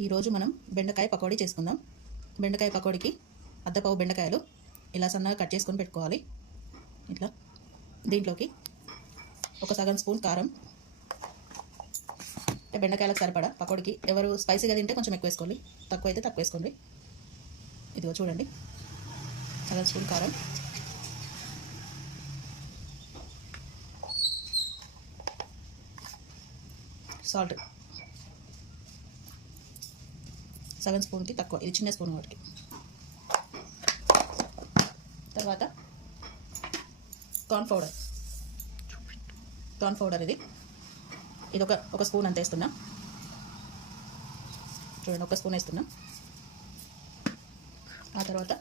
ఈరోజు మనం బెండకాయ పకోడీ చేసుకుందాం. బెండకాయ పకోడీకి అద్దపావు బెండకాయలు ఇలా సన్నగా కట్ చేసుకొని పెట్టుకోవాలి. ఇట్లా దీంట్లోకి ఒక సగం స్పూన్ కారం, బెండకాయలకు సరిపడా పకోడీకి ఎవరు స్పైసీగా తింటే కొంచెం ఎక్కువ వేసుకోండి, తక్కువ అయితే తక్కువ వేసుకోండి. ఇదిగో చూడండి, సగం స్పూన్ కారం, సాల్ట్ సగం స్పూన్కి తక్కువ, ఇది చిన్న స్పూన్ వాటికి. తర్వాత కార్న్ పౌడర్ ఇది ఒక స్పూన్ అంత వేస్తున్నా. చూడండి, ఒక స్పూన్ వేస్తున్నా. ఆ తర్వాత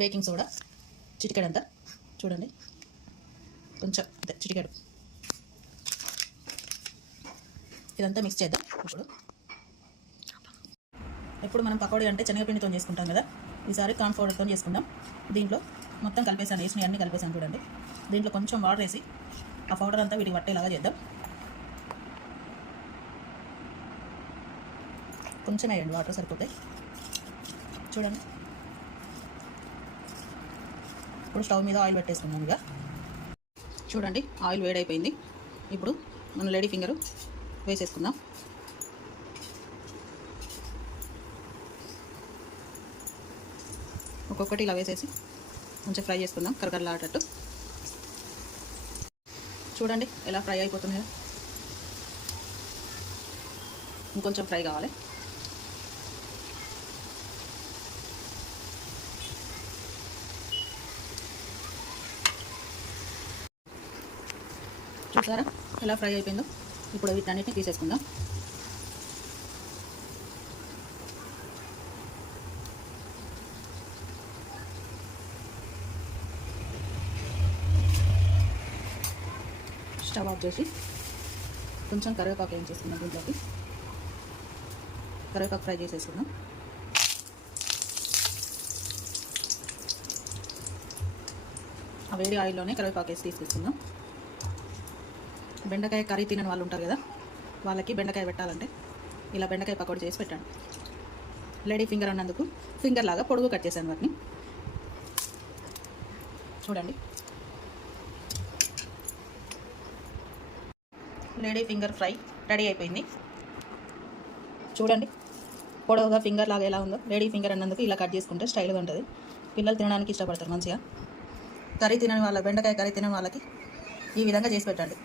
బేకింగ్ సోడా చిటికెడంతా, చూడండి కొంచెం చిటికెడు. ఇదంతా మిక్స్ చేద్దాం. ఎప్పుడు మనం పకోడీ అంటే శనగపిండితో చేసుకుంటాం కదా, ఈసారి కార్న్ పౌడర్తో చేసుకుందాం. దీంట్లో మొత్తం కలిపేసాను, వేసినవి అన్నీ కలిపేసాను. చూడండి, దీంట్లో కొంచెం వాటర్ వేసి ఆ పౌడర్ అంతా వీటికి పట్టేలాగా చేద్దాం. కొంచెం వేయండి, వాటర్ సరిపోతాయి. చూడండి, ఇప్పుడు స్టవ్ మీద ఆయిల్ పెట్టేసుకున్నాం. ఇక చూడండి, ఆయిల్ వేడైపోయింది. ఇప్పుడు మనం లేడీ ఫింగర్ వేసేసుకుందాం. ఒక్కొక్కటి ఇలా వేసేసి కొంచెం ఫ్రై చేసుకుందాం, కరకరలాడేటట్టు. చూడండి ఎలా ఫ్రై అయిపోతుంది కదా, ఇంకొంచెం ఫ్రై కావాలి. చూసారా ఎలా ఫ్రై అయిపోయిందో. ఇప్పుడు వీటన్నిటిని తీసేసుకుందాం. స్టవ్ ఆఫ్ చేసి కొంచెం కరివేపాకు ఏం చేసుకుందాం. దీంట్లోకి కరివేపాకు ఫ్రై చేసేసుకుందాం. ఆ వేడి ఆయిల్లోనే కరివేపాకు వేసి తీసుకుందాం. బెండకాయ కర్రీ తినని వాళ్ళు ఉంటారు కదా, వాళ్ళకి బెండకాయ పెట్టాలంటే ఇలా బెండకాయ పకోడీ చేసి పెట్టండి. లేడీ ఫింగర్ అన్నందుకు ఫింగర్ లాగా పొడుగు కట్ చేశాను వాటిని. చూడండి, లేడీ ఫింగర్ ఫ్రై రెడీ అయిపోయింది. చూడండి, పొడవుగా ఫింగర్ లాగా ఎలా ఉందో. లేడీ ఫింగర్ అన్నందుకు ఇలా కట్ చేసుకుంటే స్టైల్గా ఉంటుంది. పిల్లలు తినడానికి ఇష్టపడతారు మంచిగా. కర్రీ తినని వాళ్ళ బెండకాయ కర్రీ తినని వాళ్ళకి ఈ విధంగా చేసి పెట్టండి.